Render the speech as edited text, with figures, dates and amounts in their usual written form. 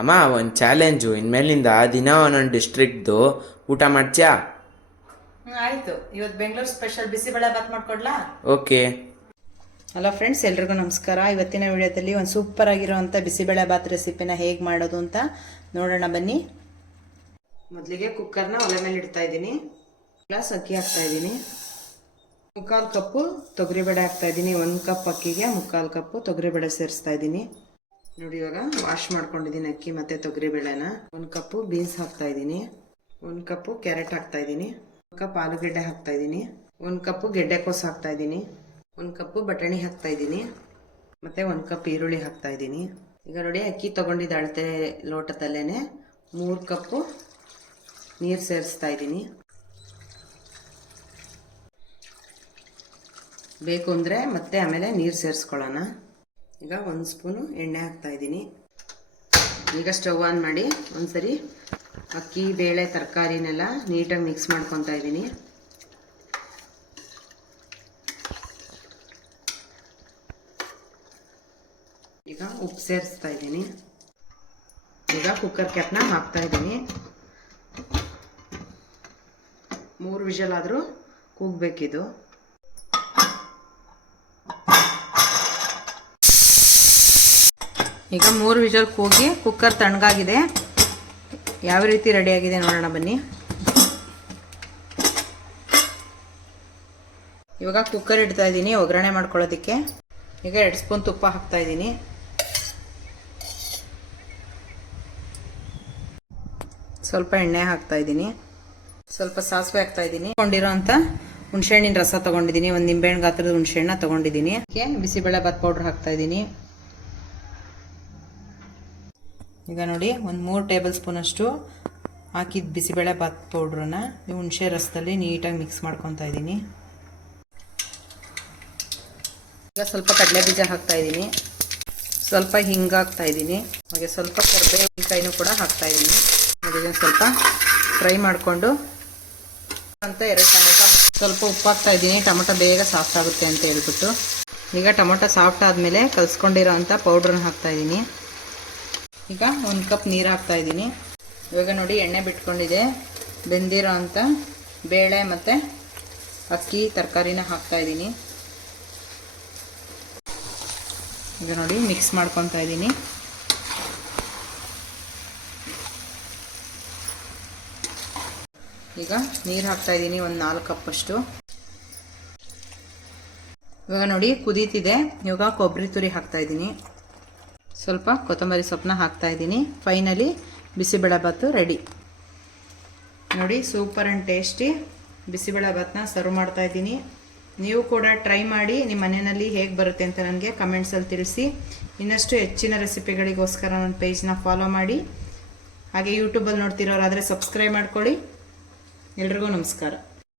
ಅಮ್ಮ ಒಂದು ಚಾಲೆಂಜು ಇನ್ಮೇಲಿಂದ ದಿನ ಒಂದೊಂದು ಡಿಸ್ಟ್ರಿಕ್ಟ್ದು ಊಟ ಮಾಡ್ತೀಯಾ? ಆಯಿತು. ಇವತ್ತು ಬೆಂಗಳೂರು ಸ್ಪೆಷಲ್ ಬಿಸಿಬೇಳೆ ಬಾತ್ ಮಾಡ್ಕೊಡ್ಲಾ? ಓಕೆ. ಹಲೋ ಫ್ರೆಂಡ್ಸ್, ಎಲ್ರಿಗೂ ನಮಸ್ಕಾರ. ಇವತ್ತಿನ ವಿಡಿಯೋದಲ್ಲಿ ಒಂದು ಸೂಪರ್ ಆಗಿರೋವಂಥ ಬಿಸಿಬೇಳೆ ಬಾತ್ ರೆಸಿಪಿನ ಹೇಗೆ ಮಾಡೋದು ಅಂತ ನೋಡೋಣ ಬನ್ನಿ. ಮೊದಲಿಗೆ ಕುಕ್ಕರ್ನ ಒಲೆ ಮೇಲೆ ಇಡ್ತಾ ಇದ್ದೀನಿ. ಗ್ಲಾಸ್ ಅಕ್ಕಿ ಹಾಕ್ತಾ ಇದ್ದೀನಿ. 3/4 ಕಪ್ಪು ತೊಗರಿಬೇಳೆ ಹಾಕ್ತಾ ಇದ್ದೀನಿ. 1 ಕಪ್ ಅಕ್ಕಿಗೆ 3/4 ಕಪ್ಪು ತೊಗರಿಬೇಳೆ ಸೇರಿಸ್ತಾ ಇದ್ದೀನಿ. ನೋಡಿ, ಇವಾಗ ವಾಶ್ ಮಾಡ್ಕೊಂಡಿದ್ದೀನಿ ಅಕ್ಕಿ ಮತ್ತು ತೊಗರಿಬೇಳೆನ. 1 ಕಪ್ಪು ಬೀನ್ಸ್ ಹಾಕ್ತಾ ಇದ್ದೀನಿ. 1 ಕಪ್ಪು ಕ್ಯಾರೆಟ್ ಹಾಕ್ತಾ ಇದ್ದೀನಿ. 1 ಕಪ್ ಆಲೂಗೆಡ್ಡೆ ಹಾಕ್ತಾ ಇದ್ದೀನಿ. 1 ಕಪ್ಪು ಗೆಡ್ಡೆಕೋಸು ಹಾಕ್ತಾ ಇದ್ದೀನಿ. 1 ಕಪ್ಪು ಬಟಾಣಿ ಹಾಕ್ತಾ ಇದ್ದೀನಿ. ಮತ್ತು 1 ಕಪ್ ಈರುಳ್ಳಿ ಹಾಕ್ತಾ ಇದ್ದೀನಿ. ಈಗ ನೋಡಿ, ಅಕ್ಕಿ ತೊಗೊಂಡಿದ್ದ ಅಳತೆ ಲೋಟದಲ್ಲೇ 3 ಕಪ್ಪು ನೀರು ಸೇರಿಸ್ತಾ ಇದ್ದೀನಿ. ಬೇಕು ಅಂದರೆ ಮತ್ತೆ ಆಮೇಲೆ ನೀರು ಸೇರಿಸ್ಕೊಳ್ಳೋಣ. ಈಗ 1 ಸ್ಪೂನು ಎಣ್ಣೆ ಹಾಕ್ತಾ ಇದ್ದೀನಿ. ಈಗ ಸ್ಟವ್ ಆನ್ ಮಾಡಿ ಒಂದ್ಸರಿ ಅಕ್ಕಿ, ಬೇಳೆ, ತರಕಾರಿನೆಲ್ಲ ನೀಟಾಗಿ ಮಿಕ್ಸ್ ಮಾಡ್ಕೊತಾ ಇದ್ದೀನಿ. ಈಗ ಉಪ್ಪು ಸೇರಿಸ್ತಾ ಇದ್ದೀನಿ. ಈಗ ಕುಕ್ಕರ್ ಕ್ಯಾಪ್ನ ಹಾಕ್ತಾ ಇದ್ದೀನಿ. 3 ವಿಷಲ್ ಆದರೂ ಕೂಗಬೇಕಿದು. ಈಗ 3 ವಿಷಲ್ ಕೂಗಿ ಕುಕ್ಕರ್ ತಣ್ಣಗಾಗಿದೆ. ಯಾವ ರೀತಿ ರೆಡಿಯಾಗಿದೆ ನೋಡೋಣ ಬನ್ನಿ. ಇವಾಗ ಕುಕ್ಕರ್ ಇಡ್ತಾ ಇದ್ದೀನಿ ಒಗ್ಗರಣೆ ಮಾಡ್ಕೊಳ್ಳೋದಕ್ಕೆ. ಈಗ 2 ಸ್ಪೂನ್ ತುಪ್ಪ ಹಾಕ್ತಾ ಇದ್ದೀನಿ. ಸ್ವಲ್ಪ ಎಣ್ಣೆ ಹಾಕ್ತಾ ಇದ್ದೀನಿ. ಸ್ವಲ್ಪ ಸಾಸಿವೆ ಹಾಕ್ತಾ ಇದ್ದೀನಿ. ಕೊಂಡಿರೋಂಥ ಹುಣಸೆಹಣ್ಣಿನ ರಸ ತೊಗೊಂಡಿದ್ದೀನಿ. 1 ನಿಂಬೆಹಣ್ಣು ಗಾತ್ರದ ಹುಣಸೆಹಣ್ಣ ತೊಗೊಂಡಿದ್ದೀನಿ. ಬಿಸಿಬೇಳೆ ಬಾತ್ ಪೌಡ್ರ್ ಹಾಕ್ತಾ ಇದ್ದೀನಿ. ಈಗ ನೋಡಿ, 3 ಟೇಬಲ್ ಸ್ಪೂನ್ ಅಷ್ಟು ಹಾಕಿದ ಬಿಸಿಬೇಳೆ ಬಾತ್ ಪೌಡ್ರನ್ನ ಹುಣಸೆ ರಸದಲ್ಲಿ ನೀಟಾಗಿ ಮಿಕ್ಸ್ ಮಾಡ್ಕೊತಾ ಇದ್ದೀನಿ. ಈಗ ಸ್ವಲ್ಪ ಕಡಲೆ ಬೀಜ ಹಾಕ್ತಾ ಇದ್ದೀನಿ. ಸ್ವಲ್ಪ ಹಿಂಗೆ ಹಾಕ್ತಾ ಇದ್ದೀನಿ. ಹಾಗೆ ಸ್ವಲ್ಪ ಕರಿಬೇವಿನಕಾಯಿನೂ ಕೂಡ ಹಾಕ್ತಾ ಇದ್ದೀನಿ. ಅದನ್ನು ಸ್ವಲ್ಪ ಫ್ರೈ ಮಾಡಿಕೊಂಡು ಅಂತ 2 ಟೊಮೆಟೊ, ಸ್ವಲ್ಪ ಉಪ್ಪು ಹಾಕ್ತಾ ಇದ್ದೀನಿ. ಟೊಮೆಟೊ ಬೇಗ ಸಾಫ್ಟ್ ಆಗುತ್ತೆ ಅಂತ ಹೇಳ್ಬಿಟ್ಟು. ಈಗ ಟೊಮೆಟೊ ಸಾಫ್ಟ್ ಆದಮೇಲೆ ಕಲಿಸ್ಕೊಂಡಿರೋ ಅಂಥ ಪೌಡ್ರನ್ನ ಹಾಕ್ತಾ ಇದ್ದೀನಿ. ಈಗ 1 ಕಪ್ ನೀರು ಹಾಕ್ತಾ ಇದ್ದೀನಿ. ಇವಾಗ ನೋಡಿ, ಎಣ್ಣೆ ಬಿಟ್ಕೊಂಡಿದೆ. ಬೆಂದಿರೋ ಅಂಥ ಬೇಳೆ ಮತ್ತು ಅಕ್ಕಿ, ತರಕಾರಿನ ಹಾಕ್ತಾ ಇದ್ದೀನಿ. ಈಗ ನೋಡಿ, ಮಿಕ್ಸ್ ಮಾಡ್ಕೊತಾ ಇದ್ದೀನಿ. ಈಗ ನೀರು ಹಾಕ್ತಾ ಇದ್ದೀನಿ, 4 ಕಪ್ ಅಷ್ಟು. ಇವಾಗ ನೋಡಿ, ಕುದೀತಿದೆ. ಇವಾಗ ಕೊಬ್ಬರಿ ತುರಿ ಹಾಕ್ತಾ ಇದ್ದೀನಿ. ಸ್ವಲ್ಪ ಕೊತ್ತಂಬರಿ ಸೊಪ್ಪನ್ನ ಹಾಕ್ತಾ ಇದ್ದೀನಿ. Finally bisibele bath ready. ನೋಡಿ, ಸೂಪರ್ ಆ್ಯಂಡ್ ಟೇಸ್ಟಿ ಬಿಸಿಬೇಳೆ ಬಾತನ್ನ ಸರ್ವ್ ಮಾಡ್ತಾ ಇದ್ದೀನಿ. ನೀವು ಕೂಡ ಟ್ರೈ ಮಾಡಿ ನಿಮ್ಮ ಮನೆಯಲ್ಲಿ ಹೇಗೆ ಬರುತ್ತೆ ಅಂತ ನನಗೆ ಕಮೆಂಟ್ಸಲ್ಲಿ ತಿಳಿಸಿ. ಇನ್ನಷ್ಟು ಹೆಚ್ಚಿನ ರೆಸಿಪಿಗಳಿಗೋಸ್ಕರ ನನ್ನ ಪೇಜ್ನ ಫಾಲೋ ಮಾಡಿ. ಹಾಗೆ ಯೂಟ್ಯೂಬಲ್ಲಿ ನೋಡ್ತಿರೋರಾದರೆ ಸಬ್ಸ್ಕ್ರೈಬ್ ಮಾಡ್ಕೊಳ್ಳಿ. ಎಲ್ರಿಗೂ ನಮಸ್ಕಾರ.